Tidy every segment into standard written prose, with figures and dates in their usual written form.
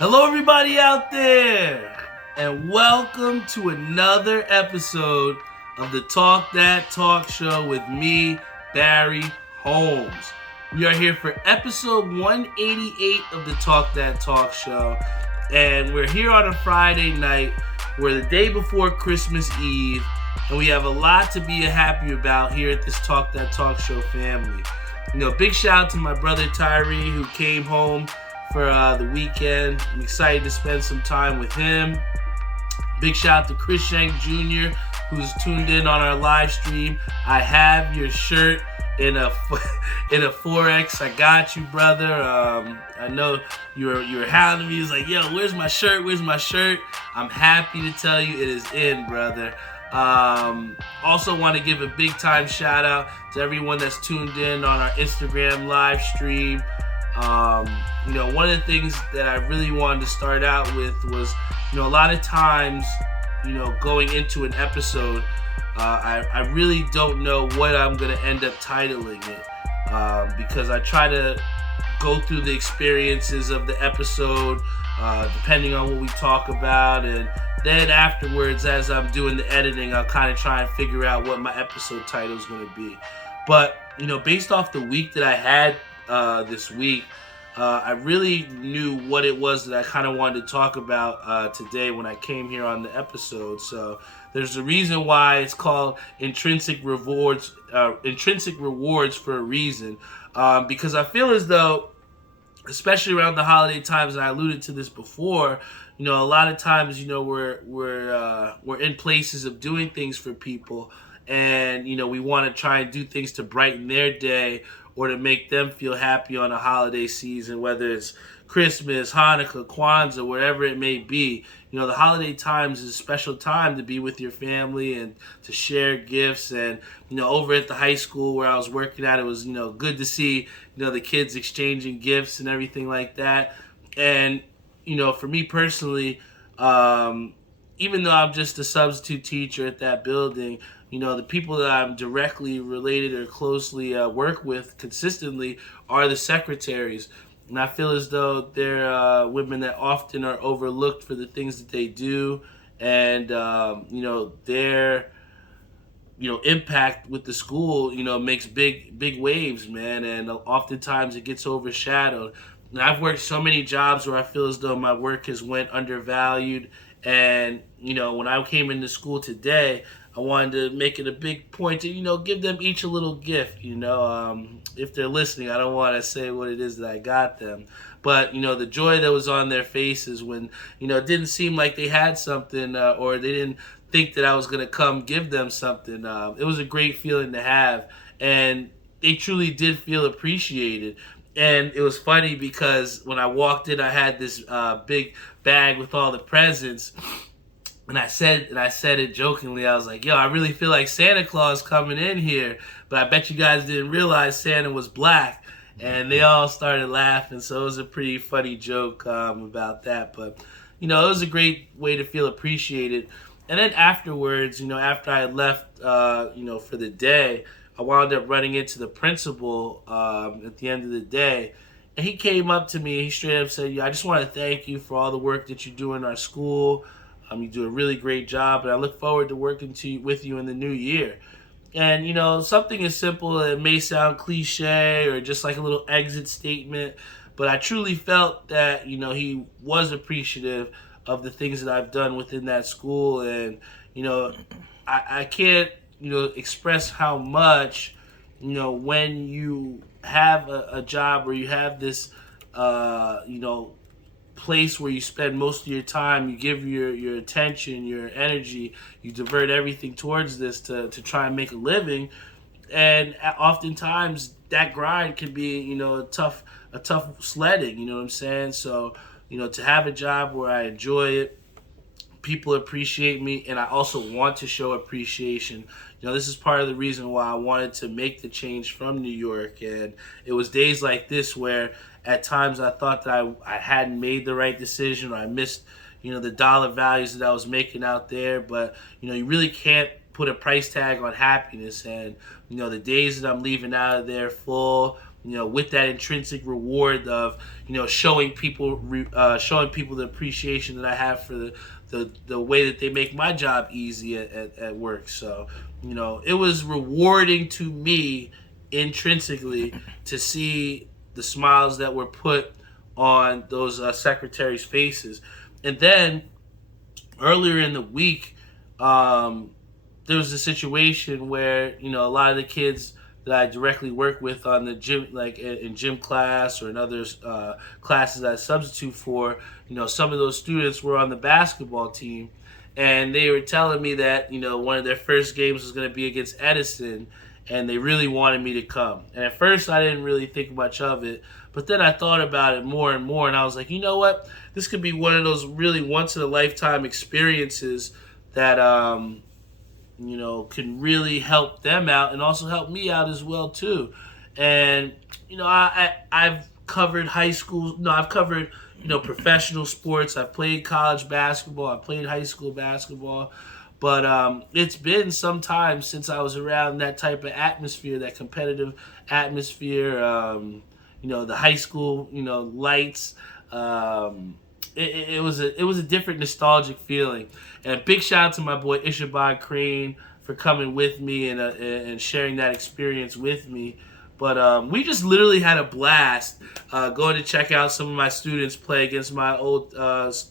Hello, everybody out there, and welcome to another episode of the Talk That Talk Show with me, Barry Holmes. We are here for episode 188 of the Talk That Talk Show, and we're here on a Friday night. We're the day before Christmas Eve, and we have a lot to be happy about here at this Talk That Talk Show family. Big shout out to my brother Tyree who came home for the weekend. I'm excited to spend some time with him. Big shout out to Chris Shank Jr. who's tuned in on our live stream. I have your shirt in a 4X. I got you, brother. I know you were hounding me. He's like, yo, where's my shirt? Where's my shirt? I'm happy to tell you it is in, brother. Also want to give a big time shout out to everyone that's tuned in on our Instagram live stream. One of the things that I really wanted to start out with was, a lot of times, going into an episode, I really don't know what I'm going to end up titling it, because I try to go through the experiences of the episode, depending on what we talk about, and then afterwards, as I'm doing the editing, I'll kind of try and figure out what my episode title is going to be. But, based off the week that I had this week, I really knew what it was that I kind of wanted to talk about today when I came here on the episode. So there's a reason why it's called Intrinsic Rewards for a reason, because I feel as though, especially around the holiday times, and I alluded to this before, a lot of times, we're in places of doing things for people, and we want to try and do things to brighten their day or to make them feel happy on a holiday season, whether it's Christmas, Hanukkah, Kwanzaa, wherever it may be. The holiday times is a special time to be with your family and to share gifts. And, over at the high school where I was working at, it was, good to see, the kids exchanging gifts and everything like that. And, for me personally, even though I'm just a substitute teacher at that building, the people that I'm directly related or closely work with consistently are the secretaries. And I feel as though they're women that often are overlooked for the things that they do. And, their, impact with the school, makes big waves, man. And oftentimes it gets overshadowed. And I've worked so many jobs where I feel as though my work has went undervalued. And, when I came into school today, I wanted to make it a big point to, give them each a little gift, if they're listening. I don't want to say what it is that I got them. But, the joy that was on their faces when, it didn't seem like they had something or they didn't think that I was going to come give them something. It was a great feeling to have. And they truly did feel appreciated. And it was funny because when I walked in, I had this big bag with all the presents. And I said it jokingly. I was like, yo, I really feel like Santa Claus coming in here. But I bet you guys didn't realize Santa was black. And they all started laughing. So it was a pretty funny joke about that. But, it was a great way to feel appreciated. And then afterwards, after I left, for the day, I wound up running into the principal at the end of the day. And he came up to me. He straight up said, I just want to thank you for all the work that you do in our school. You do a really great job, and I look forward to working with you in the new year. And, something as simple, it may sound cliche or just like a little exit statement, but I truly felt that, he was appreciative of the things that I've done within that school. And, I can't, express how much, when you have a job where you have this, place where you spend most of your time, you give your attention, your energy, you divert everything towards this to try and make a living. And oftentimes that grind can be, a tough sledding, you know what I'm saying? So, to have a job where I enjoy it, people appreciate me, and I also want to show appreciation. This is part of the reason why I wanted to make the change from New York. And it was days like this where at times I thought that I hadn't made the right decision, or I missed, the dollar values that I was making out there. But, you really can't put a price tag on happiness. And, the days that I'm leaving out of there full, with that intrinsic reward of, showing people the appreciation that I have for the way that they make my job easy at work. So, it was rewarding to me intrinsically to see the smiles that were put on those secretaries' faces. And then earlier in the week, there was a situation where a lot of the kids that I directly work with on the gym, like in gym class or in other classes I substitute for, some of those students were on the basketball team, and they were telling me that one of their first games was going to be against Edison, and they really wanted me to come. And at first I didn't really think much of it, but then I thought about it more and more, and I was like, you know what? This could be one of those really once in a lifetime experiences that can really help them out and also help me out as well too. And I've covered high school. No, I've covered professional sports. I've played college basketball. I played high school basketball. But it's been some time since I was around that type of atmosphere, that competitive atmosphere. The high school, lights. It was a different nostalgic feeling. And a big shout out to my boy Ishabod Crane for coming with me and sharing that experience with me. But we just literally had a blast going to check out some of my students play against my old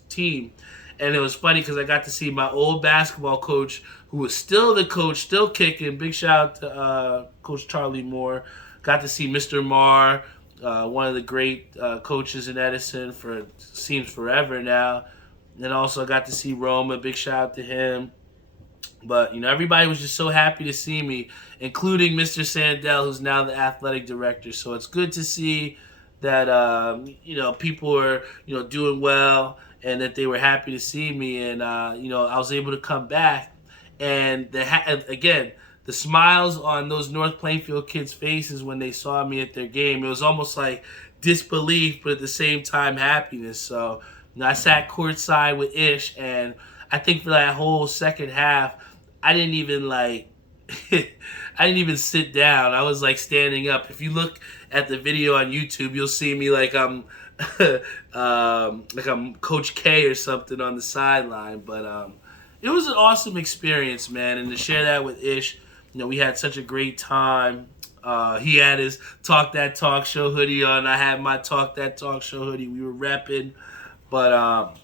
team. And it was funny because I got to see my old basketball coach, who was still the coach, still kicking. Big shout out to Coach Charlie Moore. Got to see Mr. Marr, one of the great coaches in Edison for seems forever now. And also I got to see Roma. Big shout out to him. But, everybody was just so happy to see me, including Mr. Sandell, who's now the athletic director. So it's good to see that, people are, doing well and that they were happy to see me. And, I was able to come back. And, again, the smiles on those North Plainfield kids' faces when they saw me at their game, it was almost like disbelief, but at the same time happiness. So I sat courtside with Ish, and I think for that whole second half, I didn't even sit down. I was like standing up. If you look at the video on YouTube, you'll see me like I'm Coach K or something on the sideline. But it was an awesome experience, man, and to share that with Ish. We had such a great time. He had his Talk That Talk Show hoodie on. I had my Talk That Talk Show hoodie. We were repping. But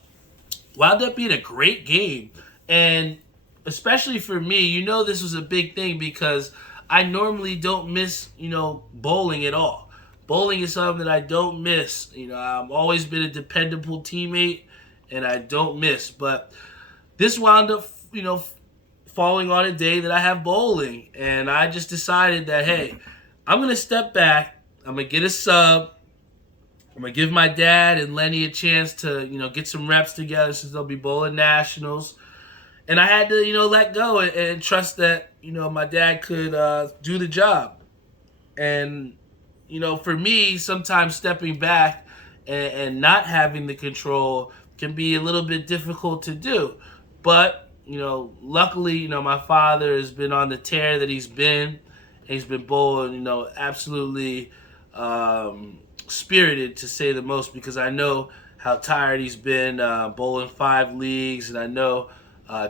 wound up being a great game. And especially for me, this was a big thing because I normally don't miss, bowling at all. Bowling is something that I don't miss. I've always been a dependable teammate, and I don't miss. But this wound up, falling on a day that I have bowling. And I just decided that, hey, I'm going to step back. I'm going to get a sub. I'm going to give my dad and Lenny a chance to, get some reps together since they'll be bowling nationals. And I had to, let go and trust that, my dad could do the job. And, for me, sometimes stepping back and not having the control can be a little bit difficult to do. But, luckily, my father has been on the tear that he's been. He's been bowling, absolutely spirited, to say the most, because I know how tired he's been bowling 5 leagues, and I know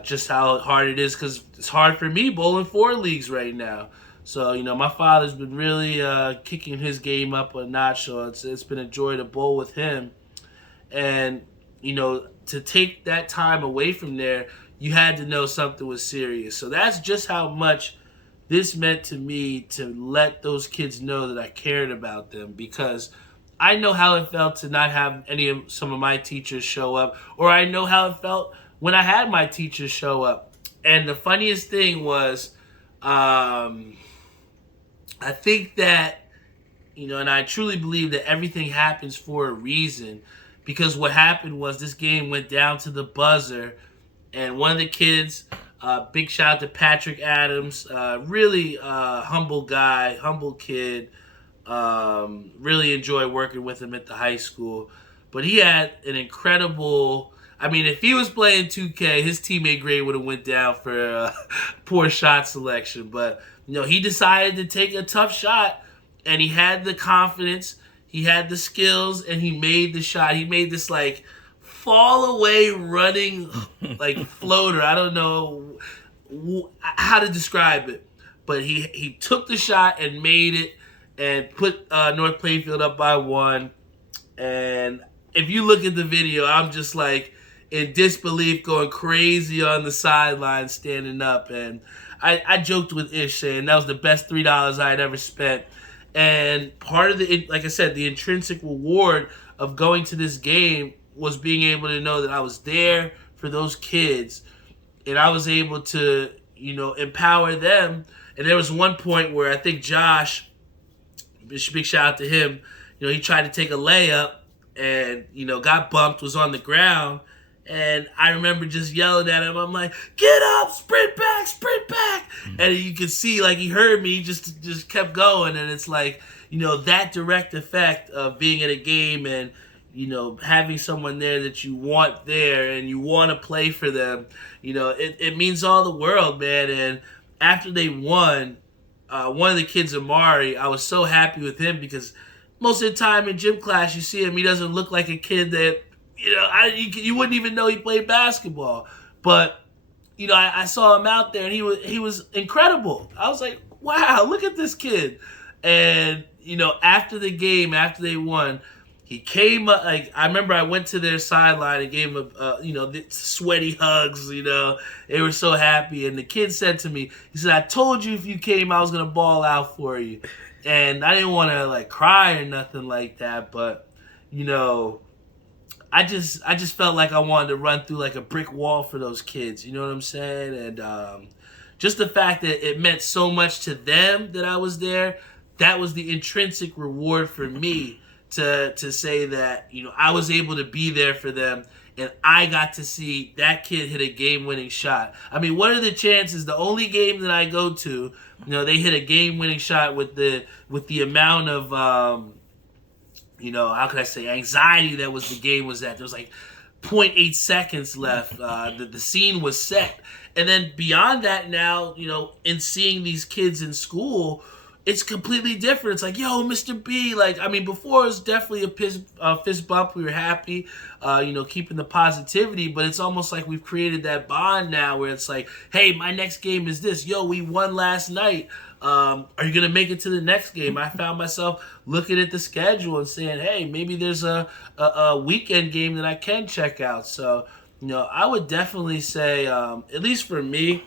just how hard it is, because it's hard for me bowling 4 leagues right now. So, my father's been really kicking his game up a notch, so it's been a joy to bowl with him. And, to take that time away from there, you had to know something was serious. So that's just how much this meant to me, to let those kids know that I cared about them, because I know how it felt to not have some of my teachers show up, or I know how it felt when I had my teachers show up. And the funniest thing was, I think that, and I truly believe that everything happens for a reason, because what happened was this game went down to the buzzer, and one of the kids, big shout out to Patrick Adams, really humble guy, humble kid, really enjoy working with him at the high school. But he had an incredible, if he was playing 2K, his teammate grade would have went down for poor shot selection. But, he decided to take a tough shot and he had the confidence, he had the skills, and he made the shot. He made this like fall away running like floater. I don't know how to describe it, but he took the shot and made it and put North Plainfield up by 1. And if you look at the video, I'm just like in disbelief, going crazy on the sideline, standing up. And I joked with Ish saying that was the best $3 I had ever spent. And part of the, like I said, the intrinsic reward of going to this game was being able to know that I was there for those kids, and I was able to, empower them. And there was one point where I think Josh, big shout out to him, he tried to take a layup and, got bumped, was on the ground. And I remember just yelling at him. I'm like, get up, sprint back. And you could see, like, he heard me, he just kept going. And it's like, that direct effect of being at a game and, having someone there that you want there and you want to play for them, it means all the world, man. And after they won, one of the kids, Amari, I was so happy with him because most of the time in gym class, you see him, he doesn't look like a kid that, you wouldn't even know he played basketball. But, I saw him out there and he was incredible. I was like, wow, look at this kid. And, after the game, after they won, he came up, like, I remember I went to their sideline and gave him, the sweaty hugs, They were so happy. And the kid said to me, he said, I told you if you came, I was going to ball out for you. And I didn't want to, like, cry or nothing like that. But, I just felt like I wanted to run through, like, a brick wall for those kids. You know what I'm saying? And just the fact that it meant so much to them that I was there, that was the intrinsic reward for me. To say that, I was able to be there for them and I got to see that kid hit a game-winning shot. I mean, what are the chances? The only game that I go to, they hit a game-winning shot with the amount of, how could I say, anxiety that was the game was at. There was like 0.8 seconds left. The scene was set. And then beyond that now, in seeing these kids in school, it's completely different. It's like, yo, Mr. B. Like, I mean, before it was definitely a fist bump. We were happy, keeping the positivity. But it's almost like we've created that bond now where it's like, hey, my next game is this. Yo, we won last night. Are you going to make it to the next game? I found myself looking at the schedule and saying, hey, maybe there's a weekend game that I can check out. So, I would definitely say, at least for me,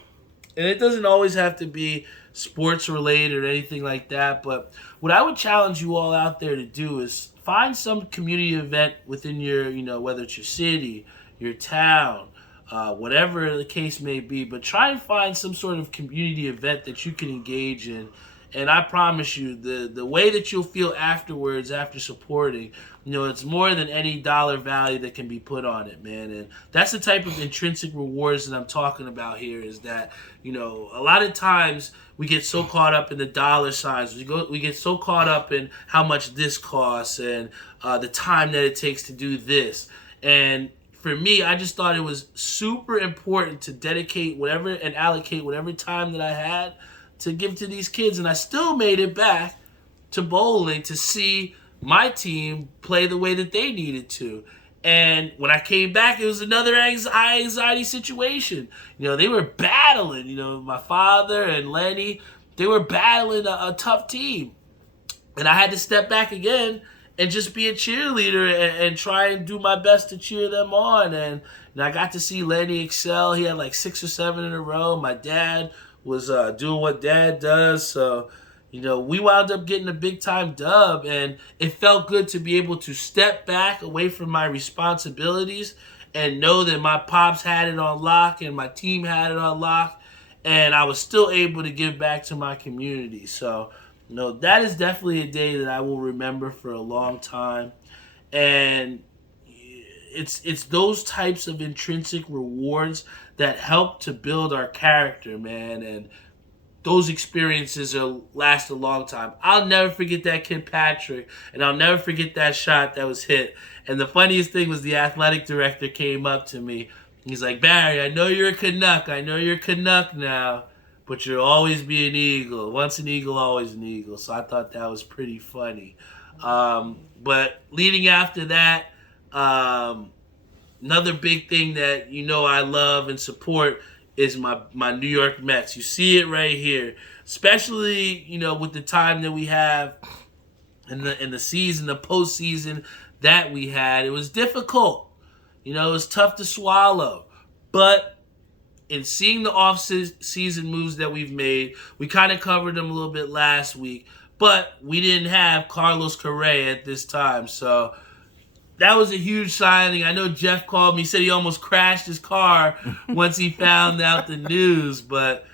and it doesn't always have to be sports related or anything like that, but what I would challenge you all out there to do is find some community event within your, whether it's your city, your town, whatever the case may be, but try and find some sort of community event that you can engage in. And I promise you, the way that you'll feel afterwards, after supporting, it's more than any dollar value that can be put on it, man. And that's the type of intrinsic rewards that I'm talking about here, is that, a lot of times we get so caught up in the dollar signs. We get so caught up in how much this costs and the time that it takes to do this. And for me, I just thought it was super important to dedicate whatever and allocate whatever time that I had to give to these kids. And I still made it back to bowling to see my team play the way that they needed to. And when I came back, it was another anxiety situation. They were battling, my father and Lenny, they were battling a tough team. And I had to step back again and just be a cheerleader and try and do my best to cheer them on. And I got to see Lenny excel. He had like 6 or 7 in a row. My dad was doing what dad does. So, we wound up getting a big-time dub, and it felt good to be able to step back away from my responsibilities and know that my pops had it on lock and my team had it on lock, and I was still able to give back to my community. So, that is definitely a day that I will remember for a long time. And it's those types of intrinsic rewards that help to build our character, man, and those experiences will last a long time. I'll never forget that kid Patrick, and I'll never forget that shot that was hit. And the funniest thing was the athletic director came up to me. He's like, Barry, I know you're a Canuck. I know you're a Canuck now, but you'll always be an Eagle. Once an Eagle, always an Eagle. So I thought that was pretty funny. But leading after that, another big thing that I love and support is my New York Mets. You see it right here, especially with the time that we have in the season, the postseason that we had. It was difficult. It was tough to swallow, but in seeing the off-season moves that we've made, we kind of covered them a little bit last week, but we didn't have Carlos Correa at this time, so that was a huge signing. I know Jeff called me, said he almost crashed his car once he found out the news, but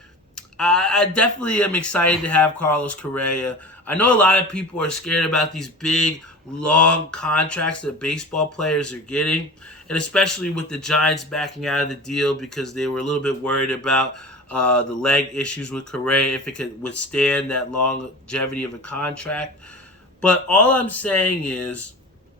I definitely am excited to have Carlos Correa. I know a lot of people are scared about these big, long contracts that baseball players are getting, and especially with the Giants backing out of the deal because they were a little bit worried about the leg issues with Correa, if it could withstand that longevity of a contract. But all I'm saying is,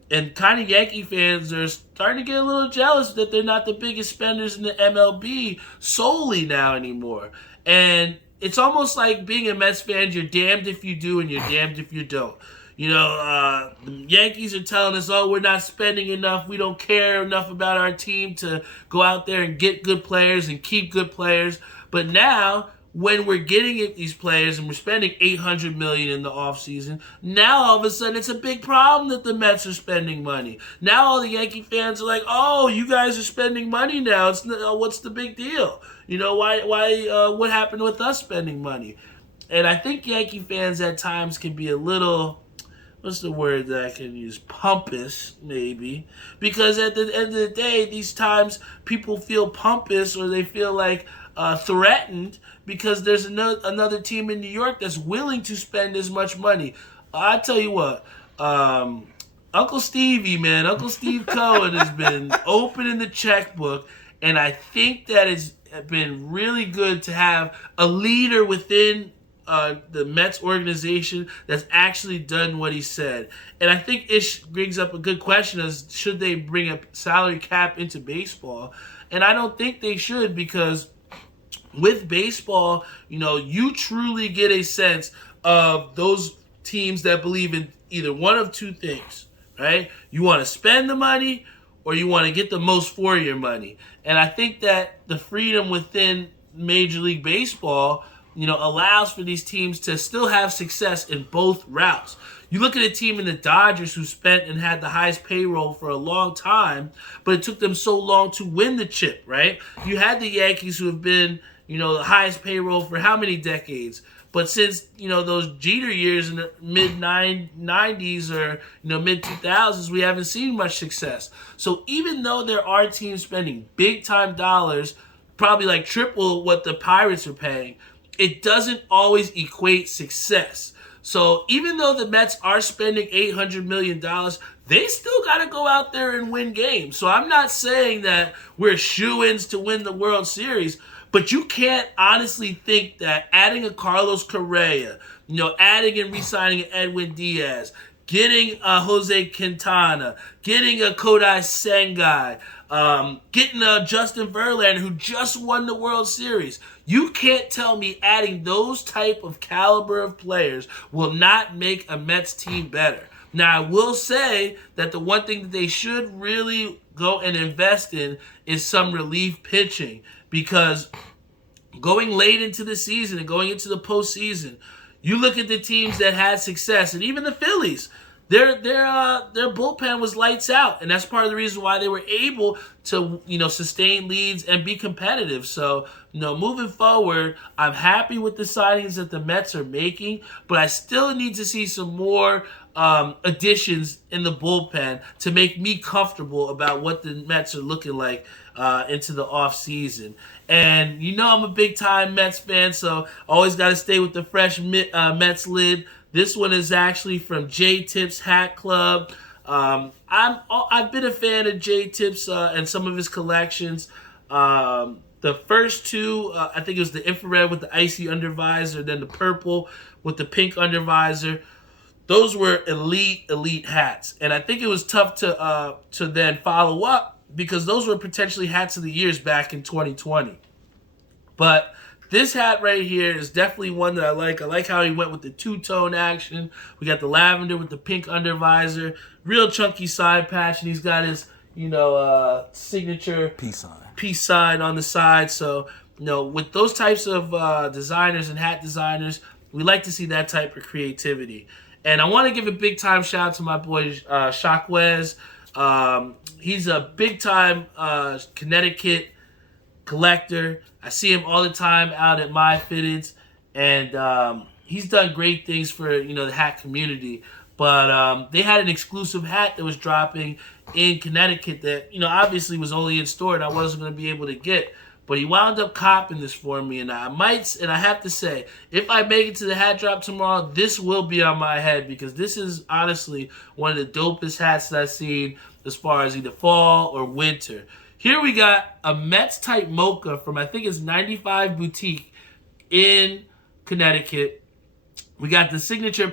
and kind of Yankee fans are starting to get a little jealous that they're not the biggest spenders in the MLB solely now anymore. And it's almost like being a Mets fan, you're damned if you do and you're damned if you don't. The Yankees are telling us, oh, we're not spending enough. We don't care enough about our team to go out there and get good players and keep good players. But now, when we're getting at these players and we're spending $800 million in the offseason, now all of a sudden it's a big problem that the Mets are spending money. Now all the Yankee fans are like, oh, you guys are spending money now. What's the big deal? What happened with us spending money? And I think Yankee fans at times can be a little, what's the word that I can use? Pompous, maybe. Because at the end of the day, these times people feel pompous or they feel like threatened because there's another team in New York that's willing to spend as much money. I tell you what, Uncle Stevie, man, Uncle Steve Cohen has been opening the checkbook, and I think that it's been really good to have a leader within the Mets organization that's actually done what he said. And I think it brings up a good question as should they bring a salary cap into baseball? And I don't think they should, because with baseball, you truly get a sense of those teams that believe in either one of two things, right? You want to spend the money or you want to get the most for your money. And I think that the freedom within Major League Baseball, allows for these teams to still have success in both routes. You look at a team in the Dodgers who spent and had the highest payroll for a long time, but it took them so long to win the chip, right? You had the Yankees who have been, the highest payroll for how many decades? But since, those Jeter years in the mid-90s or, mid-2000s, we haven't seen much success. So even though there are teams spending big-time dollars, probably like triple what the Pirates are paying, it doesn't always equate success. So even though the Mets are spending $800 million, they still got to go out there and win games. So I'm not saying that we're shoo-ins to win the World Series, but you can't honestly think that adding a Carlos Correa, adding and re-signing an Edwin Diaz, getting a Jose Quintana, getting a Kodai Sengai, getting a Justin Verlander who just won the World Series. You can't tell me adding those type of caliber of players will not make a Mets team better. Now, I will say that the one thing that they should really go and invest in is some relief pitching, because going late into the season and going into the postseason, you look at the teams that had success, and even the Phillies, their bullpen was lights out, and that's part of the reason why they were able to sustain leads and be competitive. So moving forward, I'm happy with the signings that the Mets are making, but I still need to see some more additions in the bullpen to make me comfortable about what the Mets are looking like into the offseason. And I'm a big-time Mets fan, so always got to stay with the fresh Mets lid. This one is actually from J Tip's Hat Club. I've been a fan of J Tip's and some of his collections. The first two, I think it was the infrared with the icy undervisor, then the purple with the pink undervisor. Those were elite hats, and I think it was tough to then follow up because those were potentially hats of the years back in 2020. But This hat right here is definitely one that I like. I like how he went with the two-tone action. We got the lavender with the pink undervisor, real chunky side patch, and he's got his, signature peace sign on the side. So, with those types of designers and hat designers, we like to see that type of creativity. And I want to give a big time shout out to my boy Shaquez. He's a big time Connecticut collector. I see him all the time out at my fitteds, and he's done great things for the hat community. But they had an exclusive hat that was dropping in Connecticut that obviously was only in store and I wasn't going to be able to get. But he wound up copping this for me, and I have to say, if I make it to the hat drop tomorrow, this will be on my head because this is honestly one of the dopest hats that I've seen as far as either fall or winter. Here we got a Mets type mocha from I think it's 95 Boutique in Connecticut. We got the signature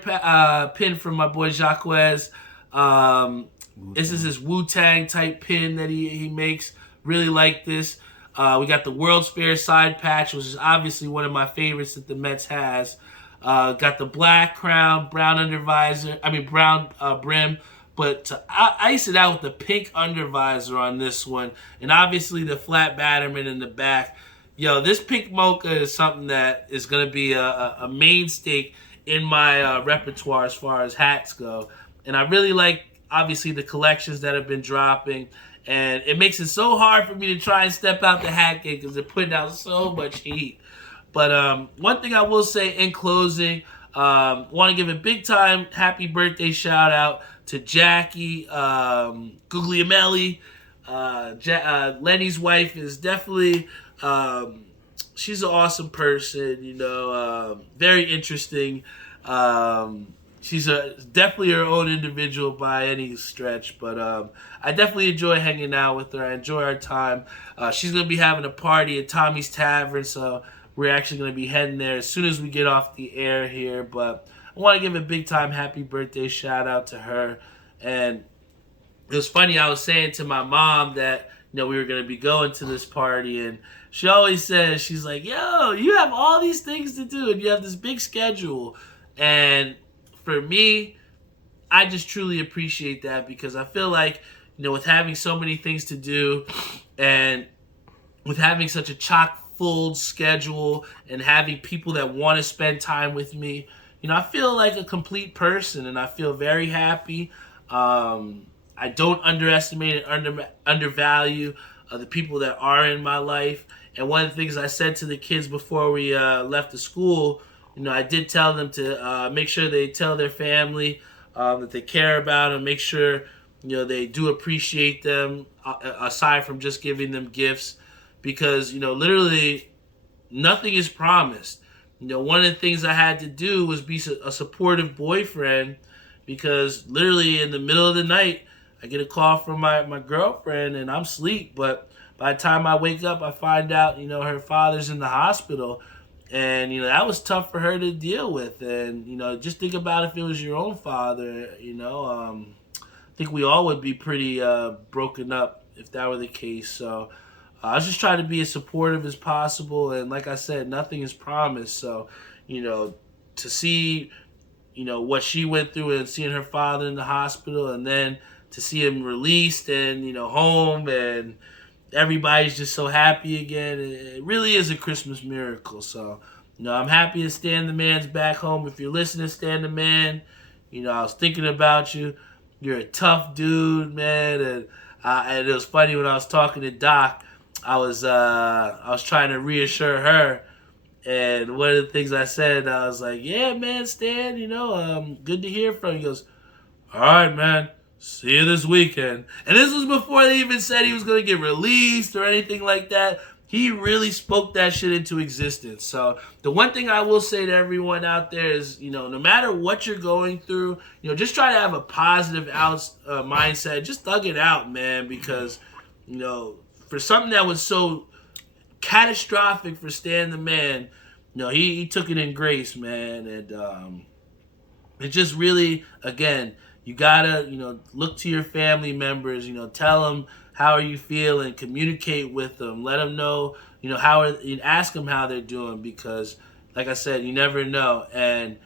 pin from my boy Jaquez. This is his Wu-Tang type pin that he makes. Really like this. We got the World's Fair side patch, which is obviously one of my favorites that the Mets has. Got the black crown, brown brim, but to ice it out with the pink undervisor on this one, and obviously the flat batterman in the back. This pink mocha is something that is going to be a mainstay in my repertoire as far as hats go. And I really like, obviously, the collections that have been dropping. And it makes it so hard for me to try and step out the hat game because they're putting out so much heat. But one thing I will say in closing, want to give a big time happy birthday shout out to Jackie Guglielmelli. Lenny's wife is definitely, she's an awesome person, very interesting. She's definitely her own individual by any stretch, but I definitely enjoy hanging out with her. I enjoy our time. She's going to be having a party at Tommy's Tavern, so we're actually going to be heading there as soon as we get off the air here. But I want to give a big time happy birthday shout out to her. And it was funny, I was saying to my mom that we were going to be going to this party, and she always says, she's like, yo, you have all these things to do, and you have this big schedule. And for me, I just truly appreciate that because I feel like, with having so many things to do and with having such a chock-full schedule and having people that want to spend time with me, I feel like a complete person and I feel very happy. I don't underestimate and undervalue the people that are in my life. And one of the things I said to the kids before we left the school, I did tell them to make sure they tell their family that they care about them, make sure, they do appreciate them aside from just giving them gifts because, literally nothing is promised. One of the things I had to do was be a supportive boyfriend because literally in the middle of the night, I get a call from my girlfriend and I'm asleep, but by the time I wake up, I find out, her father's in the hospital. And, that was tough for her to deal with. And, just think about if it was your own father, I think we all would be pretty broken up if that were the case. So I was just trying to be as supportive as possible. And like I said, nothing is promised. So, to see, what she went through and seeing her father in the hospital and then to see him released and, home and everybody's just so happy again. It really is a Christmas miracle. So, I'm happy to Stan the Man's back home. If you're listening, Stan the Man, I was thinking about you. You're a tough dude, man. And it was funny when I was talking to Doc. I was trying to reassure her. And one of the things I said, I was like, yeah, man, Stan, good to hear from you. He goes, all right, man. See you this weekend. And this was before they even said he was going to get released or anything like that. He really spoke that shit into existence. So the one thing I will say to everyone out there is, no matter what you're going through, just try to have a positive mindset. Just thug it out, man, because, for something that was so catastrophic for Stan the Man, he took it in grace, man. And it just really, again, you gotta, look to your family members, tell them how are you feeling, communicate with them, let them know, ask them how they're doing, because like I said, you never know. And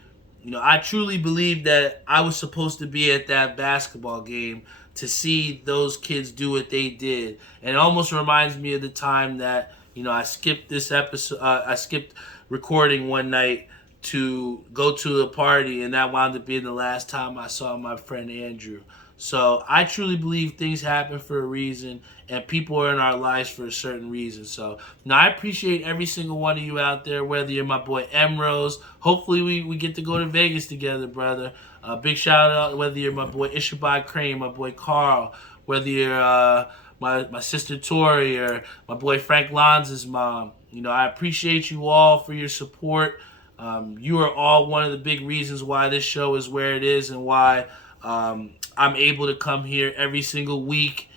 I truly believe that I was supposed to be at that basketball game to see those kids do what they did. And it almost reminds me of the time that, I skipped this episode, I skipped recording one night to go to a party, and that wound up being the last time I saw my friend Andrew. So I truly believe things happen for a reason, and people are in our lives for a certain reason. So now I appreciate every single one of you out there, whether you're my boy Emrose. Hopefully we get to go to Vegas together, brother. Big shout out whether you're my boy Ishabai Crane, my boy Carl, whether you're my sister Tori, or my boy Frank Lanza's mom. I appreciate you all for your support. You are all one of the big reasons why this show is where it is, and why I'm able to come here every single week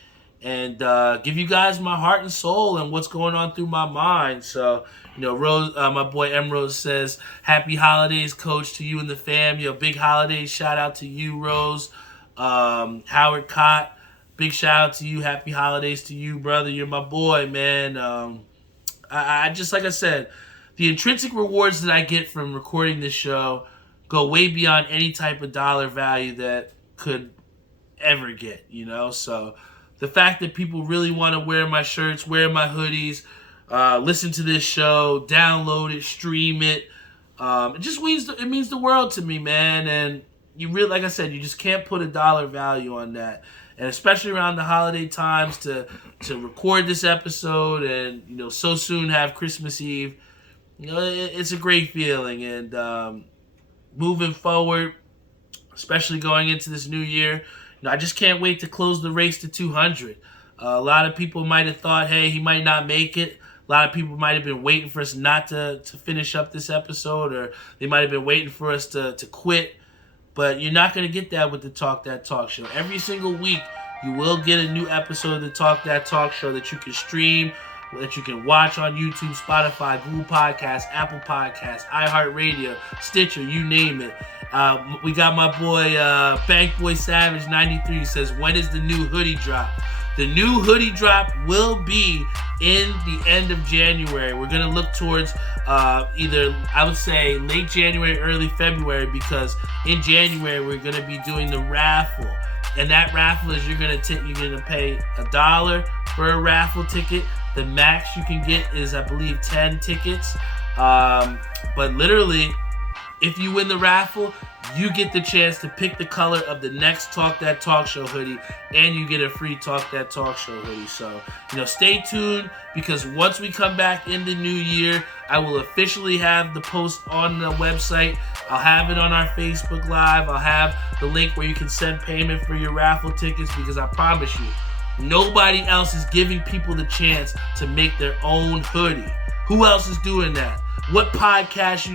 and give you guys my heart and soul and what's going on through my mind. So, Rose, my boy Emrose says, happy holidays, coach, to you and the fam. Big holidays. Shout out to you, Rose. Howard Cott, big shout out to you. Happy holidays to you, brother. You're my boy, man. I just, like I said, the intrinsic rewards that I get from recording this show go way beyond any type of dollar value that could ever get, So the fact that people really want to wear my shirts, wear my hoodies, listen to this show, download it, stream it, it means the world to me, man. And you really, like I said, you just can't put a dollar value on that. And especially around the holiday times, to record this episode and so soon have Christmas Eve, it's a great feeling. And moving forward, especially going into this new year, I just can't wait to close the race to 200. A lot of people might have thought, hey, he might not make it. A lot of people might have been waiting for us not to finish up this episode, or they might have been waiting for us to quit. But you're not going to get that with the Talk That Talk Show. Every single week, you will get a new episode of the Talk That Talk Show that you can stream, that you can watch on YouTube, Spotify, Google Podcasts, Apple Podcasts, iHeartRadio, Stitcher, you name it. We got my boy Bank Boy Savage 93 says, when is the new hoodie drop? The new hoodie drop will be in the end of January. We're going to look towards either, I would say, late January, early February, because in January we're going to be doing the raffle. And that raffle is you're going to pay $1 for a raffle ticket. The max you can get is, I believe, 10 tickets. But literally, if you win the raffle, you get the chance to pick the color of the next Talk That Talk Show hoodie, and you get a free Talk That Talk Show hoodie. So, stay tuned, because once we come back in the new year, I will officially have the post on the website. I'll have it on our Facebook Live. I'll have the link where you can send payment for your raffle tickets, because I promise you, nobody else is giving people the chance to make their own hoodie. Who else is doing that? What podcast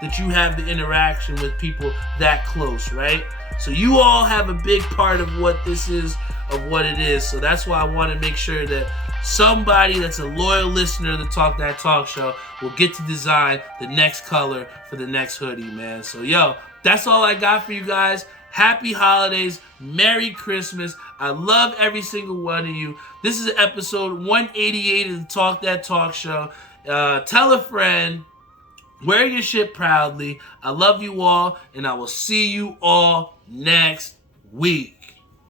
that you have the interaction with people that close, right? So you all have a big part of what this is, of what it is. So that's why I want to make sure that somebody that's a loyal listener to the Talk That Talk Show will get to design the next color for the next hoodie, man. So, that's all I got for you guys. Happy holidays. Merry Christmas. I love every single one of you. This is episode 188 of the Talk That Talk Show. Tell a friend. Wear your shit proudly. I love you all, and I will see you all next week.